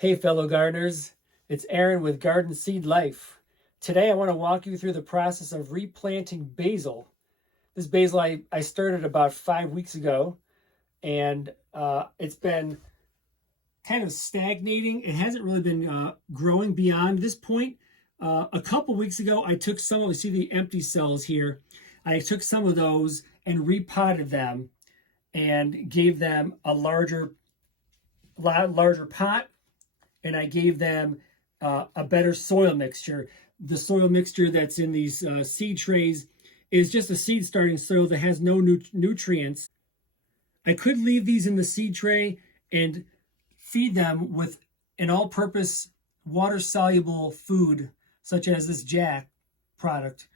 Hey fellow gardeners, it's Aaron with Garden Seed Life. Today I want to walk you through the process of replanting basil. This basil I started about 5 weeks ago, and it's been kind of stagnating. It hasn't really been growing beyond this point. A couple weeks ago I took some of, see the empty cells here, I took some of those and repotted them and gave them a larger pot, and I gave them a better soil mixture. The soil mixture that's in these seed trays is just a seed starting soil that has no nutrients. I could leave these in the seed tray and feed them with an all-purpose water-soluble food, such as this Jack product.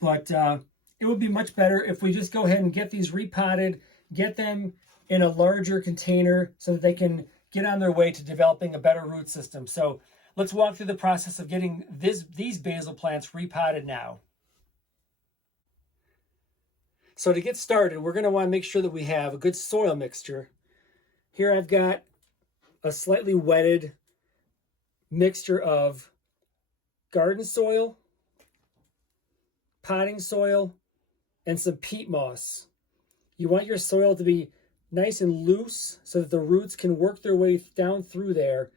But it would be much better if we just go ahead and get these repotted, get them in a larger container so that they can get on their way to developing a better root system. So let's walk through the process of getting these basil plants repotted now. So to get started, we're going to want to make sure that we have a good soil mixture. Here I've got a slightly wetted mixture of garden soil, potting soil, and some peat moss. You want your soil to be nice and loose so that the roots can work their way down through there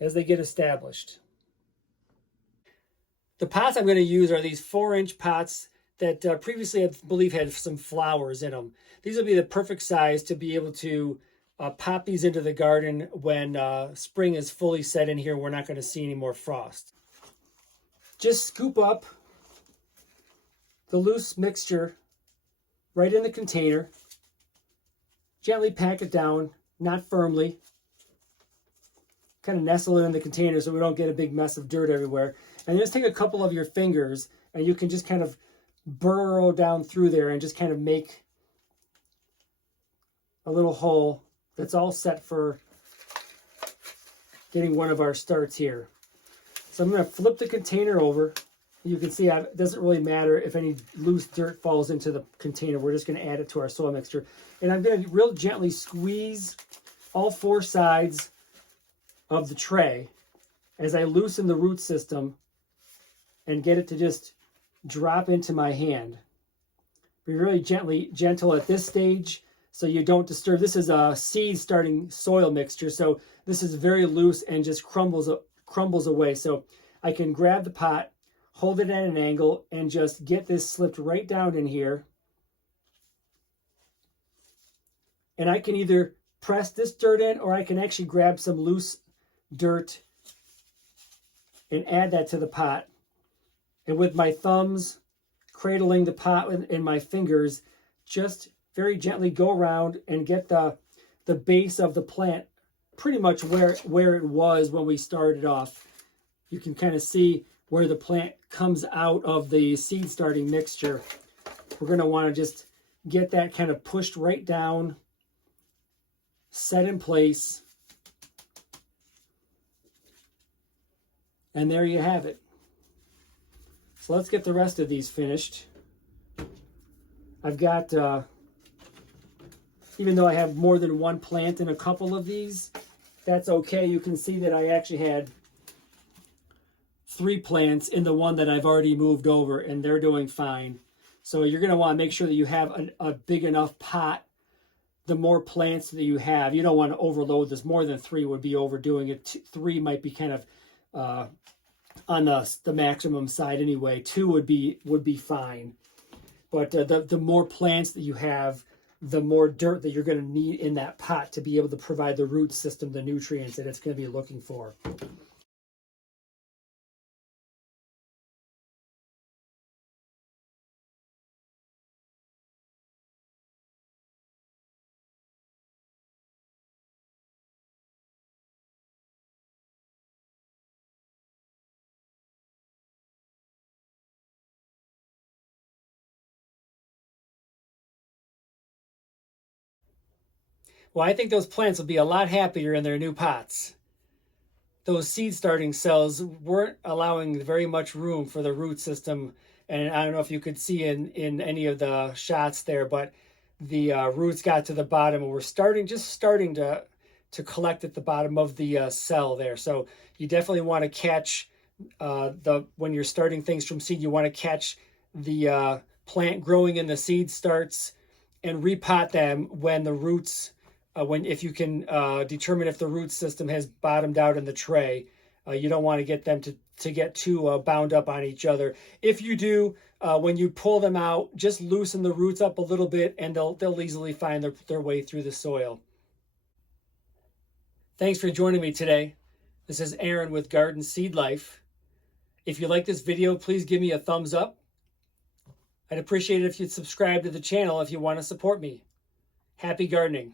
as they get established. The pots I'm going to use are these 4-inch pots that previously I believe had some flowers in them. These will be the perfect size to be able to pop these into the garden when spring is fully set in here and we're not going to see any more frost. Just scoop up the loose mixture right in the container. Gently pack it down, not firmly. Kind of nestle it in the container so we don't get a big mess of dirt everywhere. And just take a couple of your fingers and you can just kind of burrow down through there and just kind of make a little hole that's all set for getting one of our starts here. So I'm going to flip the container over. You can see it doesn't really matter if any loose dirt falls into the container. We're just going to add it to our soil mixture. And I'm going to real gently squeeze all 4 sides of the tray as I loosen the root system and get it to just drop into my hand. Be really gentle at this stage so you don't disturb. This is a seed starting soil mixture, so this is very loose and just crumbles away. So I can grab the pot, hold it at an angle, and just get this slipped right down in here. And I can either press this dirt in, or I can actually grab some loose dirt and add that to the pot. And with my thumbs cradling the pot in my fingers, just very gently go around and get the base of the plant pretty much where it was when we started off. You can kind of see where the plant comes out of the seed starting mixture. We're going to want to just get that kind of pushed right down, set in place. And there you have it. So let's get the rest of these finished. I've got, even though I have more than one plant in a couple of these, that's okay. You can see that I actually had 3 plants in the one that I've already moved over, and they're doing fine. So you're going to want to make sure that you have a big enough pot. The more plants that you have, you don't want to overload this. More than 3 would be overdoing it. 3 might be kind of on the maximum side anyway. 2 would be fine. But the more plants that you have, the more dirt that you're going to need in that pot to be able to provide the root system the nutrients that it's going to be looking for. Well, I think those plants will be a lot happier in their new pots. Those seed starting cells weren't allowing very much room for the root system. And I don't know if you could see in any of the shots there, but the roots got to the bottom and were just starting to collect at the bottom of the cell there. So you definitely want to catch when you're starting things from seed, you want to catch the plant growing in the seed starts and repot them when the roots, if you can determine if the root system has bottomed out in the tray. You don't want to get them to get too bound up on each other. If you do, when you pull them out, just loosen the roots up a little bit and they'll easily find their way through the soil. Thanks for joining me today. This is Aaron with Garden Seed Life. If you like this video, please give me a thumbs up. I'd appreciate it if you'd subscribe to the channel if you want to support me. Happy gardening.